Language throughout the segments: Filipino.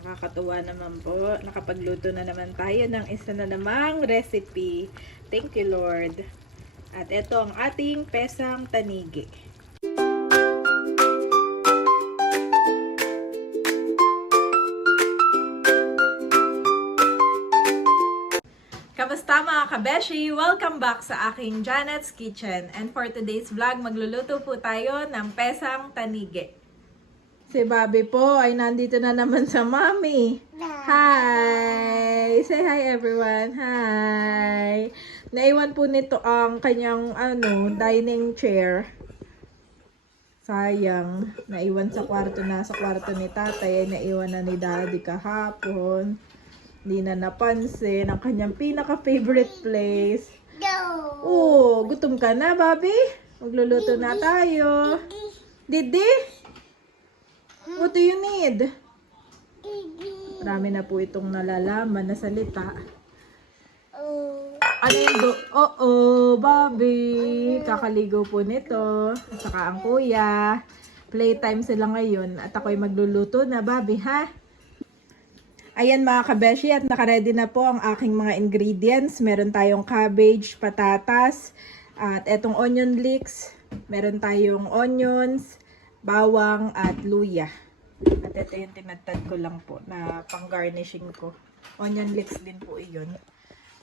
Nakakatuwa naman po. Nakapagluto na naman tayo ng isa na namang recipe. Thank you, Lord. At ito ang ating pesang tanigi. Kamusta mga kabeshi? Welcome back sa aking Janet's Kitchen. And for today's vlog, magluluto po tayo ng pesang tanigi. Si Bobby po ay nandito na naman sa mami. Hi! Say hi everyone. Hi! Naiwan po nito ang kanyang ano, dining chair. Sayang. Naiwan sa kwarto na sa kwarto ni tatay. Ay naiwan na ni daddy kahapon. Hindi na napansin ang kanyang pinaka-favorite place. Oh, gutom ka na, Bobby? Magluluto na tayo. Didi? What do you need? Marami na po itong nalalaman na salita. Ano yung do? Oh, oh, Bobby. Kakaligo po nito. At saka ang kuya. Playtime sila ngayon. At ako'y magluluto na, Bobby, ha? Ayan mga kabeshi at nakaredy na po ang aking mga ingredients. Meron tayong cabbage, patatas, at etong onion leeks. Meron tayong onions, bawang, at luya. At ito yung tinatad ko lang po na pang garnishing ko. Onion leeks din po iyon.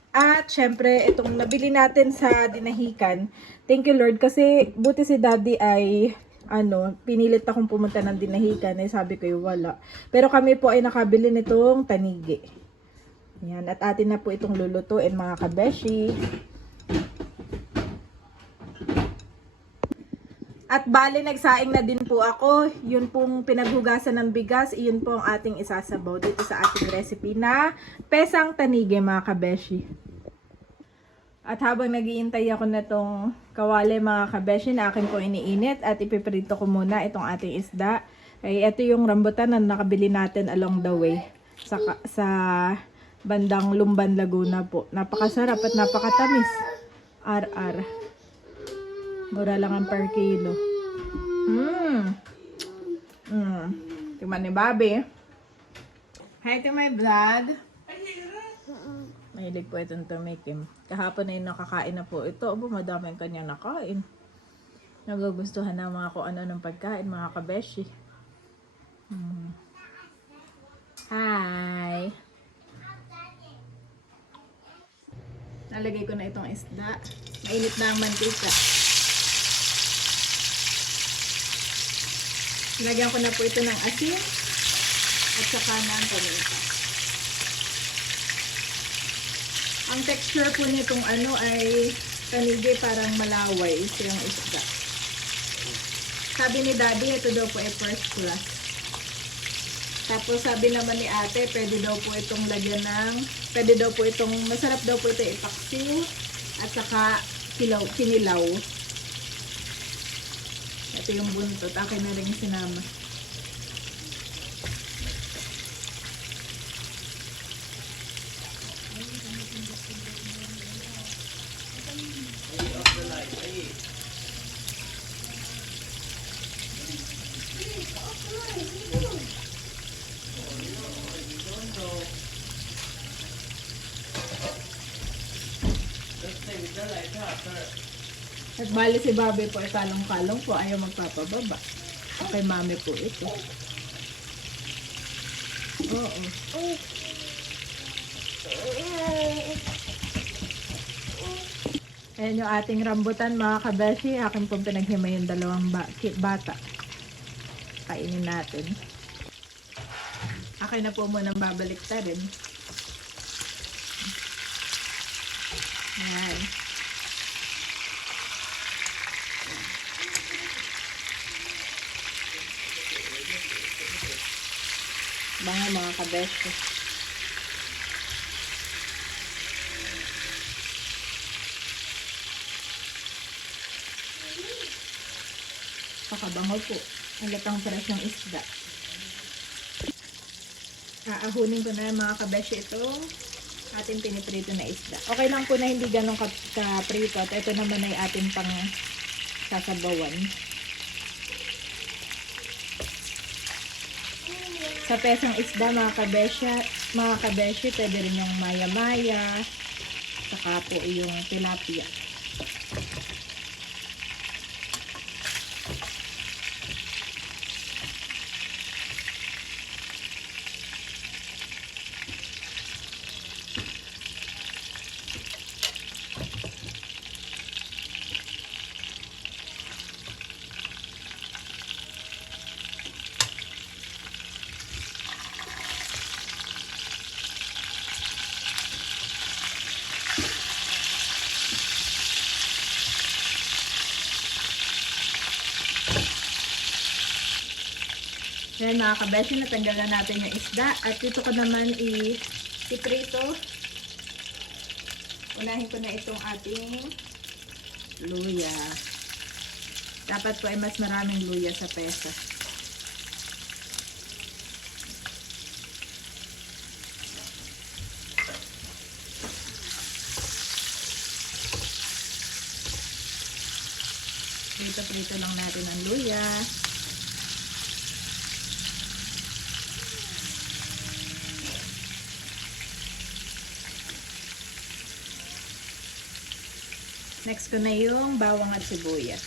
At syempre, itong nabili natin sa dinahikan. Thank you Lord kasi buti si Daddy ay ano, pinilit akong pumunta ng dinahikan eh sabi ko yung wala. Pero kami po ay nakabili nitong tanigi. Yan, at atin na po itong lulutuin mga kabeshi. At bali, nagsaing na din po ako. Yun pong pinaghugasan ng bigas. Iyon po ang ating isasabaw dito sa ating recipe na pesang tanige mga kabeshi. At habang nagiintay ako na tong kawali mga kabeshi na akin po iniinit at ipiprito ko muna itong ating isda. Ay ito yung rambutan na nakabili natin along the way sa, sa bandang Lumban, Laguna po. Napakasarap at napakatamis. RR. Mura lang ang per kilo. Mmm. Mmm. Tingnan ni Bobby. Hi to my vlog. Mahilig po itong tumikim. Kahapon ay nakakain na po ito. Abo, madami ang kanyang nakain. Nagugustuhan na mga kung ano ng pagkain, mga kabeshi. Hmm. Hi! Nalagay ko na itong isda. Mainit na ang mantika. Nilagyan ko na po ito ng asin at saka ng paminta. Ang texture po nitong ano ay kanigi parang malaway yung isda. Sabi ni daddy, ito daw po ay first class. Tapos sabi naman ni ate, pwede daw po itong lagyan ng, pwede daw po itong, masarap daw po ito ipaksiw at saka kilaw, kinilaw. Ito yung buntot, akin na rin sinama. At bali si Bobby po ay kalong-kalong po, ayaw magpapababa. Kay mami po ito. Oo. Ayan yung ating rambutan mga kabeshi. Akin pong pinaghimay yung dalawang ba bata. Kainin natin. Akin na po munang babalik ta rin. Ayan. Mga mga kabeshi. Pakabango po. Halatang fresh ng isda. Aahunin ko na mga kabeshi itong ating piniprito na isda. Okay lang po na hindi ganun ka- ka-prito ito naman ay ating pang sasabawan. Sa pesang isda, mga kabesya, mga kabeshi, pwede rin yung maya-maya, saka po yung tilapia. Yan mga kabeshi, natanggal na natin yung isda. At dito ko naman iprito. Unahin ko na itong ating luya. Dapat po ay mas maraming luya sa pesa. Prito-prito lang natin ang luya. Next ko na yung bawang at sibuyas.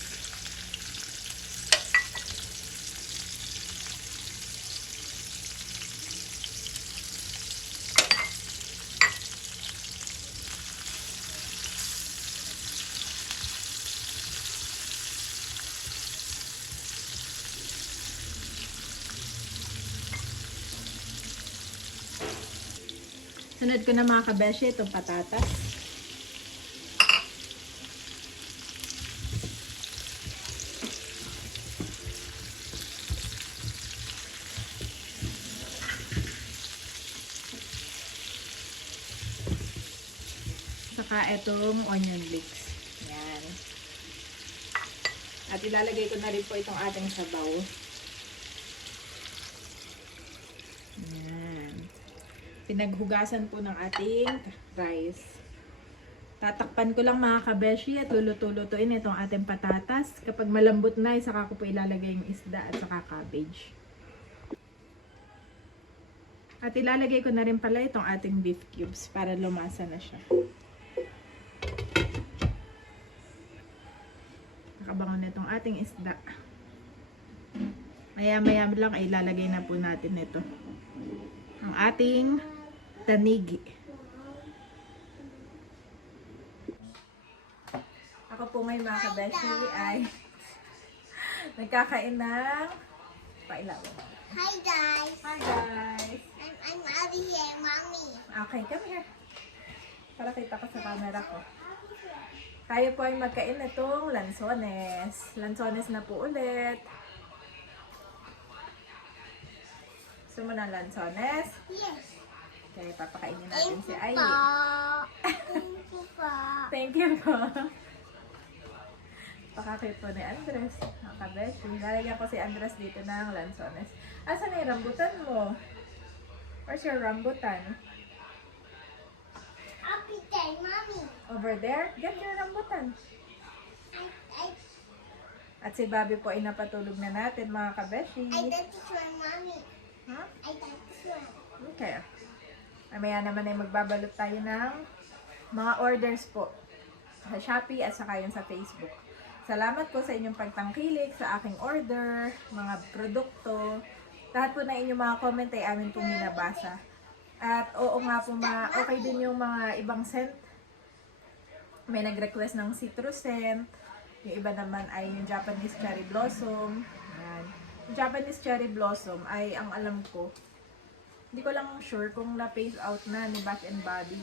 Sunod ko na mga kabeshi itong patatas. Saka itong onion leeks. Yan. At ilalagay ko na rin po itong ating sabaw. Yan. Pinaghugasan po ng ating rice. Tatakpan ko lang mga kabeshi at luluto-lutuin itong ating patatas. Kapag malambot na, saka ko po ilalagay yung isda at saka cabbage. At ilalagay ko na rin pala itong ating beef cubes para lumasa na siya. Nakabango na itong ating isda. Maya-maya lang ay ilalagay na po natin ito. Ang ating tanigi. Ako po ngayon mga kabeshi ay nagkakain ng pailaw. Hi guys, Hi guys! I'm, I'm Abby and Mommy. Okay, come here. Para kita ko sa camera ko. Tayo po ay magkain itong lansones. Lansones na po ulit. Gusto mo ng lansones? Yes. Okay, papakainin natin si Ai. Pa. Thank you pa. Thank you po. Pakakit po ni Andres. Ang kabeshi. Lalagyan ko si Andres dito ng lansones. Asan na yung rambutan mo? Where's your rambutan? And Mommy. Over there? Get your rambutan. I, I, At si Bobby po ay napatulog na natin mga kabeshi. I got this one, Mommy. Ha? I got this one. Okay. Mamaya naman ay magbabalot tayo ng mga orders po sa Shopee at saka yun sa Facebook. Salamat po sa inyong pagtangkilik sa aking order, mga produkto. Lahat po na inyong mga comment ay amin pong minabasa. At oo nga po, ma okay din yung mga ibang scent. May nag-request ng citrus scent. Yung iba naman ay yung Japanese cherry blossom. Yan. Yung Japanese cherry blossom ay ang alam ko, hindi ko lang sure kung na-phase out na ni Bath and Body.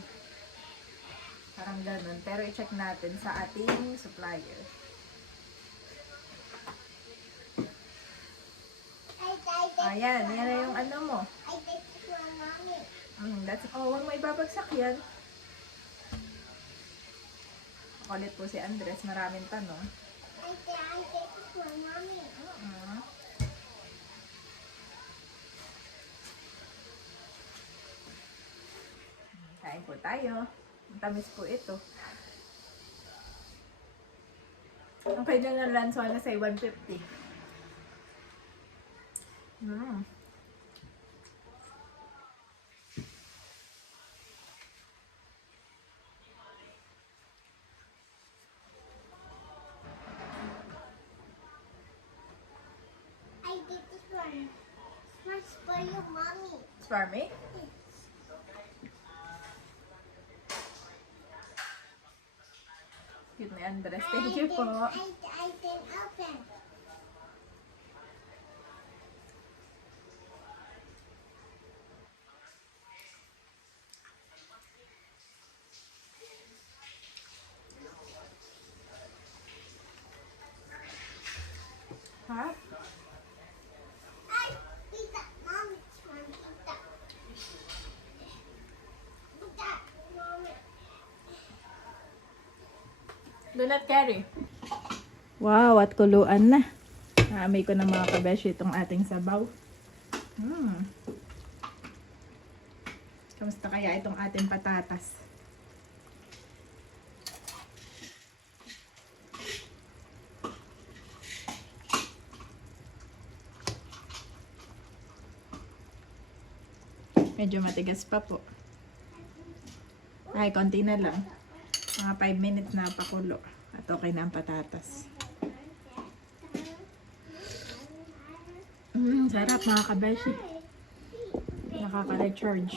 Parang ganun. Pero i-check natin sa ating supplier. Ayan, yan na yung ano mo. Mm, that's, oh, huwag mo ibabagsak yan. Ulit po si Andres, maraming tanong. I, I got this one, Mommy. Mm. Kain po tayo. Ang tamis po ito. Ang kanya ng lansones ay 150. Mm. For mommy. It's for me? Cute ni Andres. Thank you po. I, I can open. Do not carry. Wow, at kuluan na. Naamay ko ng mga kabeshi itong ating sabaw. Hmm. Kamusta kaya itong ating patatas? Medyo matigas pa po. Ay, konti na lang. Mga 5 minutes na pakulo. At okay na ang patatas. Mmm, sarap mga kabeshi. Nakaka-recharge.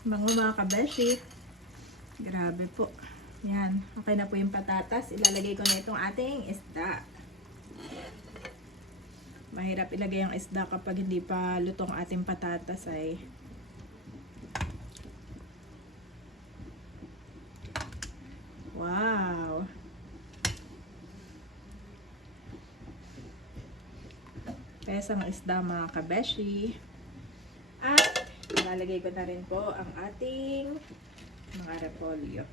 Bango mga kabeshi. Grabe po. Yan. Okay na po yung patatas. Ilalagay ko na itong ating isda. Mahirap ilagay ang isda kapag hindi pa lutong ating patatas ay Wow! Pesang isda mga kabeshi. At ilalagay ko na rin po ang ating mga repolyo.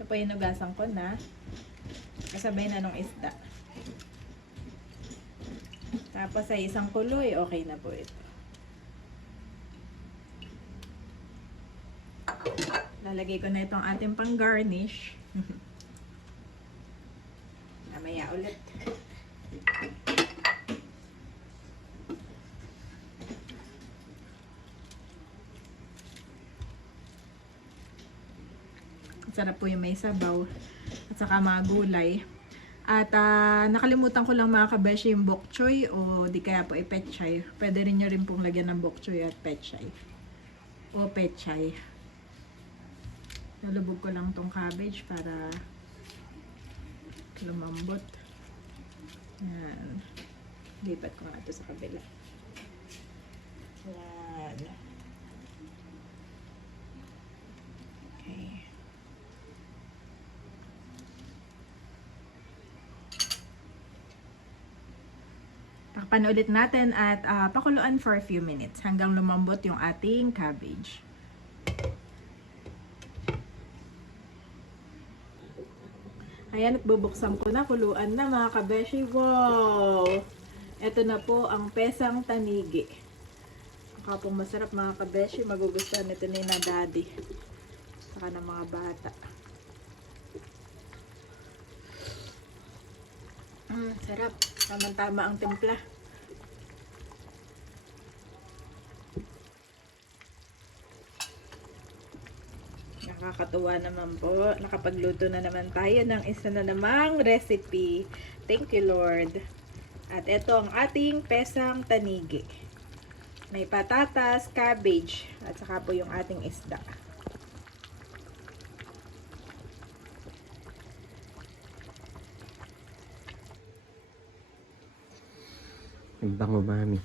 Ito po yung nugasan ko na. Kasabay na nung isda. Tapos ay isang kuloy, okay na po ito. Lalagay ko na itong ating pang garnish. Namaya ulit. Sarap po yung may sabaw at saka mga gulay. At ah, nakalimutan ko lang mga kabeshi yung bok choy o di kaya po ay pechay. Pwede rin nyo rin pong lagyan ng bok choy at pechay. O pechay. Nalubog ko lang tong cabbage para lumambot. Yan. Lipat ko nga ito sa kabila. Yan. Takpan ulit natin at ah, pakuluan for a few minutes hanggang lumambot yung ating cabbage. Ayan, bubuksan ko na. Kuluan na mga kabeshi. Wow! Ito na po ang pesang tanigi. Kapong masarap mga kabeshi. Magugustuhan nito ni na daddy. Saka ng mga bata. Mm, sarap. Tamang-tama ang timpla. Nakakatuwa naman po. Nakapagluto na naman tayo ng isa na namang recipe. Thank you, Lord. At ito ang ating pesang tanigi. May patatas, cabbage, at saka po yung ating isda. Ang bango, mami.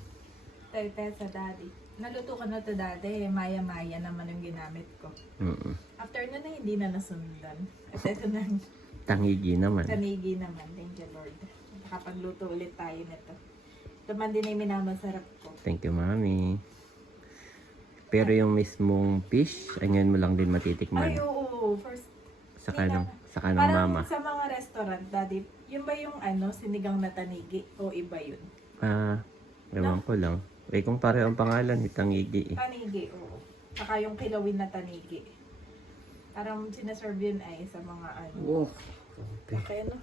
Tayo tayo sa daddy. Naluto ko na to daddy. Maya-maya naman ang ginamit ko. Mm After na na, hindi na nasundan. At ito na ang Tangigi naman. tanigi naman. Thank you, Lord. Nakapagluto ulit tayo nito. Ito man din ay minamasarap ko. Thank you, mami. Pero yung mismong fish, anyan mo lang din Ay, matitikman. oo. First, Sa kanang, sa kanang parang mama. sa mga restaurant, daddy, yun ba yung ano, sinigang na tanigi? O iba yun? Ah, ewan ko lang. Eh, kung pareho ang pangalan, itangigi eh. Tanigi, oo. Saka yung kilawin na tanigi. Parang sinaserve yun ay sa mga ano. Wow. Okay, ano?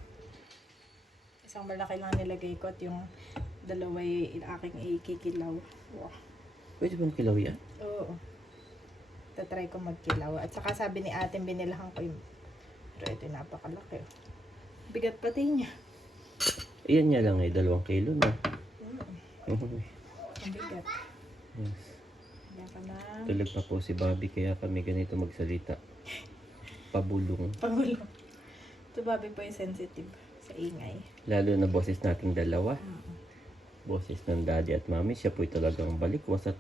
Isang malaki lang nilagay ko at yung dalawa yung aking ikikilaw. Wow. Pwede ba kilaw yan? Oo. Ito itatry ko magkilaw. At saka sabi ni ate, binilahan ko yung... Pero ito, napakalaki. oh. Bigat pati niya. Iyan niya lang eh, dalawang kilo na. Mm, yes. Kaya ka na. Tulog pa po si Bobby kaya kami ganito magsalita. Pabulong. Pangulo. Ito, Bobby po yung sensitive sa ingay. Lalo na boses nating dalawa. Boses ng daddy at mami. Siya po talagang balikwas at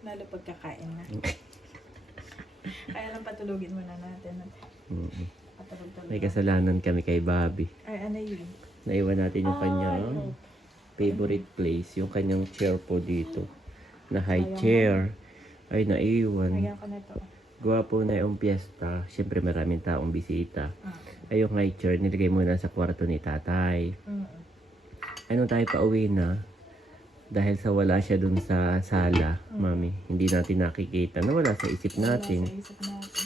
Lalo pagkakain na. Kaya lang patulugin muna natin. mm, Patulog-tulog. may kasalanan kami kay Bobby. Ay, ano yun? Naiwan natin yung Ay, kanyang oh. Favorite place. Yung kanyang chair po dito. Na high chair. Ay, naiwan. Lagyan ko na to. Gawa po na yung piyesta. Siyempre maraming taong bisita. Ah. Ay, yung high chair, nilagay muna sa kwarto ni tatay. Mm. Ano tayo pa uwi na? Dahil sa wala siya dun sa sala, mami. Hindi natin nakikita. Nawala sa isip natin. Wala sa isip natin.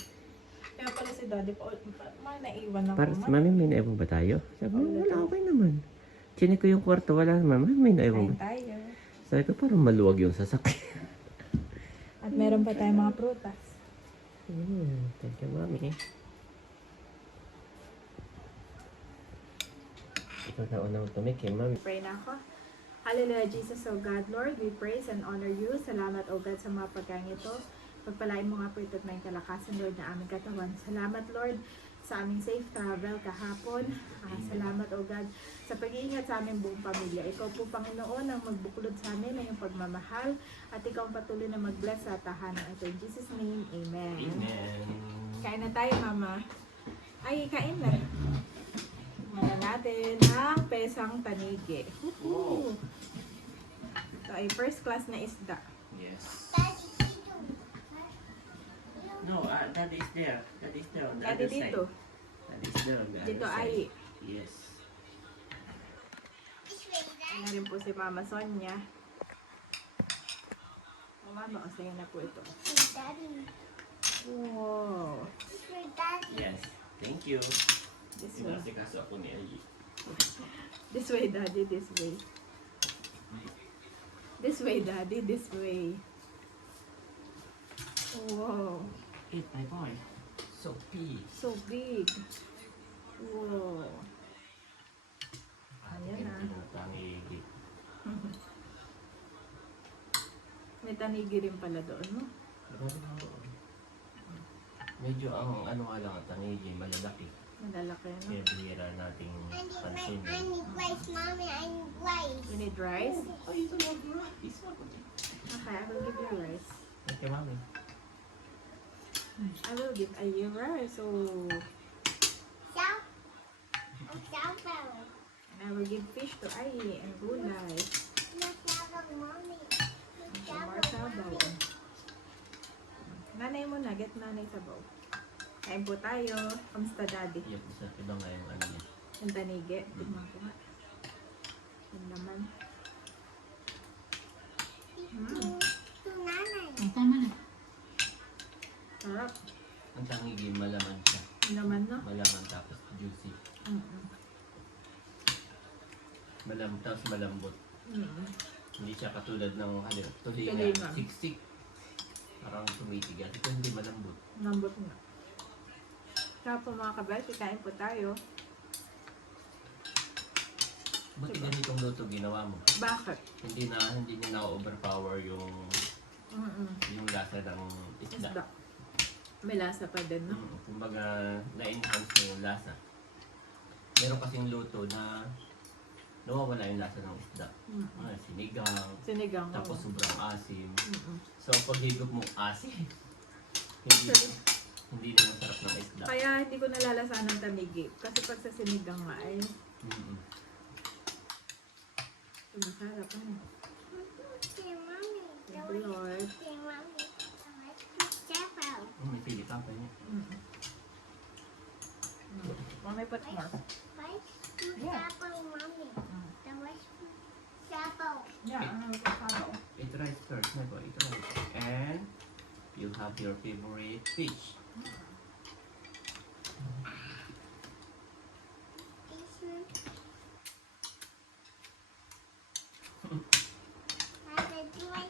Kaya pala si daddy pa, ma, naiwan ako. Para, ma. mami, may naiwan ba tayo? Sabi ko, wala, okay naman. Chinik ko yung kwarto, wala naman. Mami, may naiwan tayo. Sabi ko, parang maluwag yung sasakyan. At meron pa tayong mga prutas. Hmm, thank you, mami. Ikaw na unang tumikim, mami. Pray na ako. Hallelujah, Jesus, O God, Lord, we praise and honor you. Salamat, O God, sa mga pagkain ito. Pagpalain mo nga po ito't may kalakasan, Lord, na aming katawan. Salamat, Lord, sa aming safe travel kahapon. Ah, salamat, O God, sa pag-iingat sa aming buong pamilya. Ikaw po, Panginoon, ang magbuklod sa amin ng iyong pagmamahal at ikaw ang patuloy na mag-bless sa tahanan ito. In Jesus' name, Amen. Amen. Kain na tayo, Mama. Ay, kain na. Muna natin ang pesang tanigi. Woohoo! Ito ay first class na isda. Yes. No, uh, daddy is there. Daddy is there on the Daddy other side. dito. Daddy Dito ay. Yes. This way, Daddy. na rin po si Mama Sonia. O mama, o sa'yo na po ito. This way, Daddy. Wow! This way, Daddy. Yes. Thank you. This way. Sinasikaso ako ni Ellie. This way, Daddy. This way. This way, Daddy. This way. Wow! Eat my boy. So big. So big. Wow! Ayan na. Tangigi. May tanigi rin pala doon, no? Medyo ang ano nga lang ang tangigi, malalaki. Malalaki, no? Kaya bihira nating I need, my, pansin. I need rice, Mommy. I need rice. You need rice? Ay, ito lang rice. Okay, I will give you rice. Thank you, mami. I will give South Bowl. and I will give fish to Ai and gulay. More sabaw. Nanay mo na, get nanay sabaw. Kain po tayo. Kamusta daddy? Yup, isa ito nga yung ano niya. Yung tanigi. Tignan ko nga. Yung laman. Ito, ito, nanay. Tama na. Sarap. Ang tangigi, malaman siya. Yung laman, no? Malaman tapos juicy. Mm-mm. Malam, tapos malambot. Mm-mm. Hindi siya katulad ng ano, tulingan. Tulingan. Siksik. Parang tumitigas. Ito hindi malambot. Lambot nga. Kaya po mga kabel, kain po tayo. Ba't Diba? ganitong luto ginawa mo? Bakit? Hindi na hindi niya na-overpower yung Mm-mm. yung lasa ng isda. Isda. May lasa pa din, no? Mm, kumbaga, na-enhance yung lasa. Meron kasing luto na nawawala yung lasa ng isda. Mm. Ah, sinigang, Sinigang. tapos oo. sobrang asim. Mm-mm. So, pag higop mo asim, hindi, hindi na masarap ng isda. Kaya hindi ko nalalasahan ng tanigi. Kasi pag sa sinigang nga ay Mm-mm. masarap. Ano? Mommy. Thank you, Lord. South Bowl. Oh, may sili pa pa niya. Mm-mm. Mm. Mommy, put more. Rice? Yeah. South Bowl, Mommy. Mm. The rice. South Bowl. Yeah, ano ko sabaw. Eat rice first, na po, eat rice. And, you have your favorite fish. This one. I said, do I?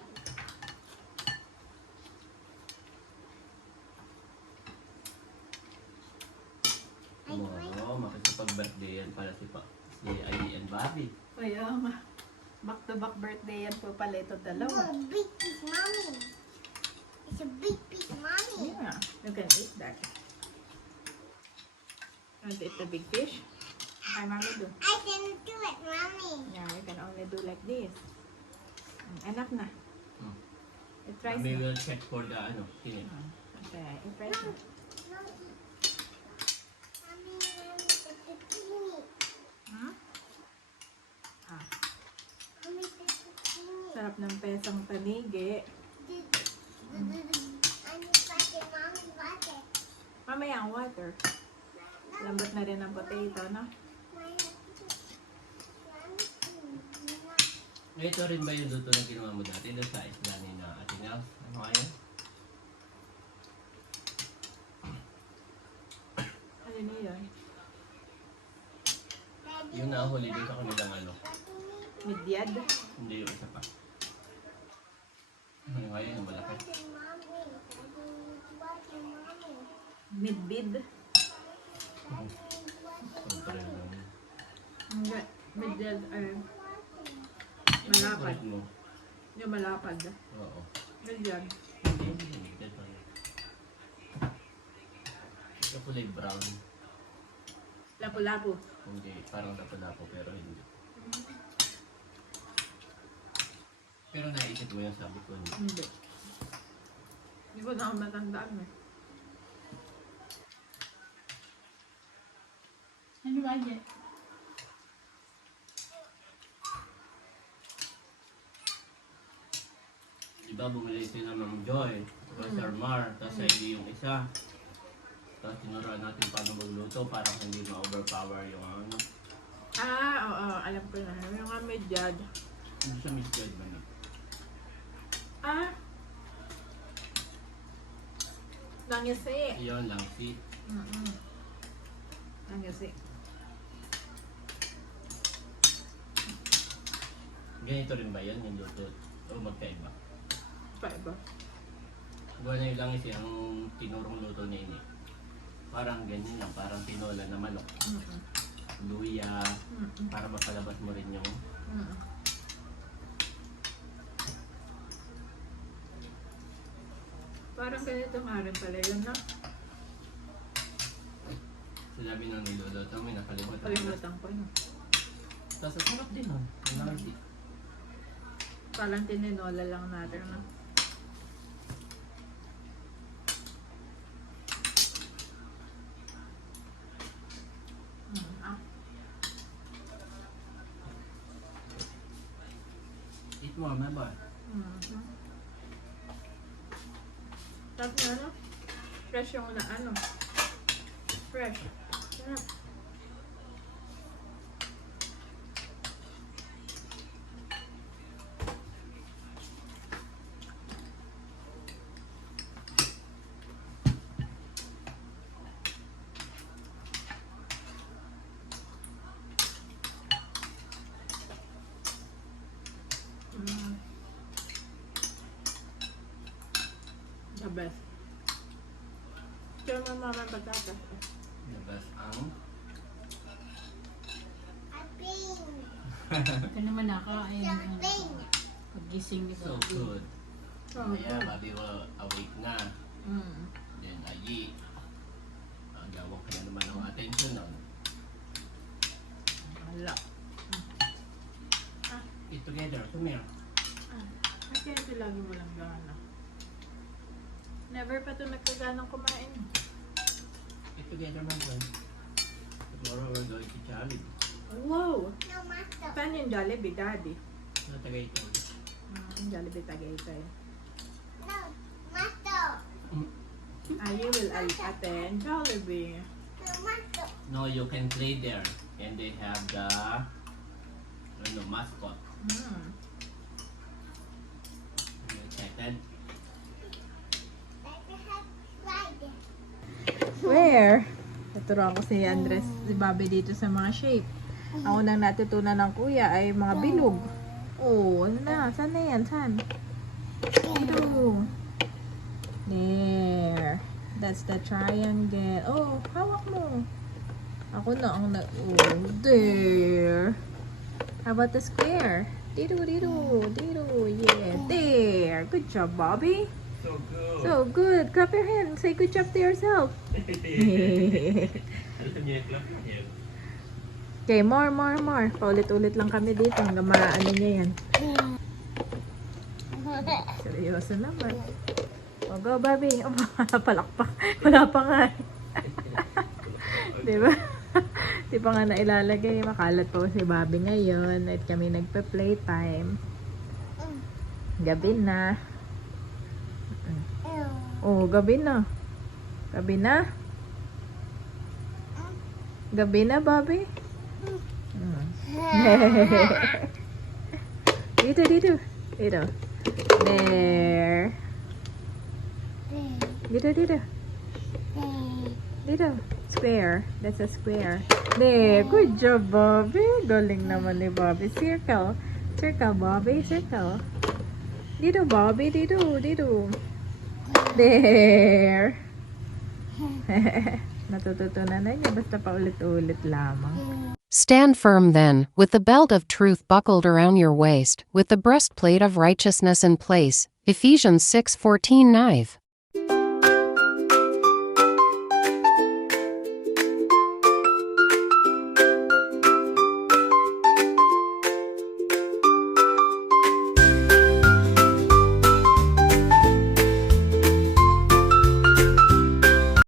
Oo, makikipag-birthday yan pala si, pa, si ID and Bobby. Kaya nga. Back to back birthday yan po pala ito dalawa. a big piece, mommy. It's a big piece, mommy. Yeah, you can eat that. Want to eat the big fish? Okay, mommy do. I can do it, mommy. Yeah, you can only do like this. Mm, Enough na. Hmm. It tries na. will check for the ano, kinit. Mm, Okay, it tries na. Mommy, mommy, the bikini. Hmm? Ah, Mommy, the bikini. Sarap ng pesang tanigi. Mamaya ang water. Lambot na rin ang potato, no? Ito rin ba yung luto na ginawa mo dati doon sa isla ni na Ate Nels? Ano kaya? Ano na yun? Yung nahuli din sa kanilang ano. Midyad? Hindi yung isa pa. Ano kaya yung malaki? mommy. Midbid? Siyempre lang. Hindi. Midyad ay malapad. Kulit mo. Yung malapad. Oo. Hindi, hindi. Ito kulay brown. Lapu-lapu. Hindi, parang lapo-lapo pero hindi. Pero naisip mo yung sabi ko. hindi. Hindi. Hindi ko na ako matandaan eh. Ano ba yan? Diba bumili sila ng Joy, tapos Sir Mar, tapos hindi yung isa. Tapos tinuruan natin paano magluto para hindi ma-overpower yung ano. Ah, oo, alam ko na. Yung nga midyad. Hindi siya misguide ba na? Ah! Nangisi. Iyon lang, si Mm-mm. Nangisi. Ganito rin ba yan yung luto? O magkaiba? Pa iba. Gawa na yung langis yung tinurong luto ni Ini. Parang ganyan lang, parang tinola na manok. Mm-mm. Luya, Mm-mm. para mapalabas mo rin yung Mm-mm. Parang ganito nga rin pala yun, no? sinabi ng niluluto mo, nakalimutan mo. Kalimutan ko, no? Tapos ang sarap din, no? Ang eh. Parang tininola lang natin, no? Fresh yung na, ano? Fresh. Sarap. Mm. The best. Kaya mo mama patatas. Labas ang A bing. Ito naman nakain. Pagising ni so Bobby. good. Oh, Kaya Bobby will awake na. Mm. Then Ayi, ang gawak ka na naman ng attention nun. Wala. Eat together, come here. Ah, kasi ito lagi mo lang gana. Never pa ito nagkaganang kumain. Eat together, my boy. Tomorrow we're going to Jollibee. Wow! Saan yung Jollibee, Daddy? Sa Tagaytay. Mm, Jollibee Tagaytay. Ah, you will al- attend Jollibee. No, you can play there. And they have the ano, mascot. Mm. You excited? Let me have slide. Where? Naturuan ko si Andres, si Bobby dito sa mga shape. Ang unang natutunan ng kuya ay mga bilog. Oh, ano na? Saan na yan? Saan? Ito. There. That's the triangle. Oh, hawak mo. Ako na ang na... Oh, there. How about the square? Dito, dito, dito. Yeah, there. Good job, Bobby. So good. So good. Clap your hands. Say good job to yourself. Okay, more, more, more. Paulit-ulit lang kami dito. Hanggang maano niya yan. Seryoso naman. O, go, Bobby. O, wala palakpak. Wala pa nga. eh. Di ba? Di pa nga na ilalagay. Makalat pa si Bobby ngayon. At kami nagpe-playtime. Gabi na. Oh, gabi na. Gabi na. Gabi na, Bobby. Mm. dito, dito. Dito. There. Dito, dito. Dito. Square. That's a square. There. Good job, Bobby. Galing naman ni Bobby. Circle. Circle, Bobby. Circle. Dito, Bobby. Dito. Dito. There. Natututunan na niya. Basta paulit-ulit lamang. Stand firm then, with the belt of truth buckled around your waist, with the breastplate of righteousness in place. Ephesians 6:14 Knife.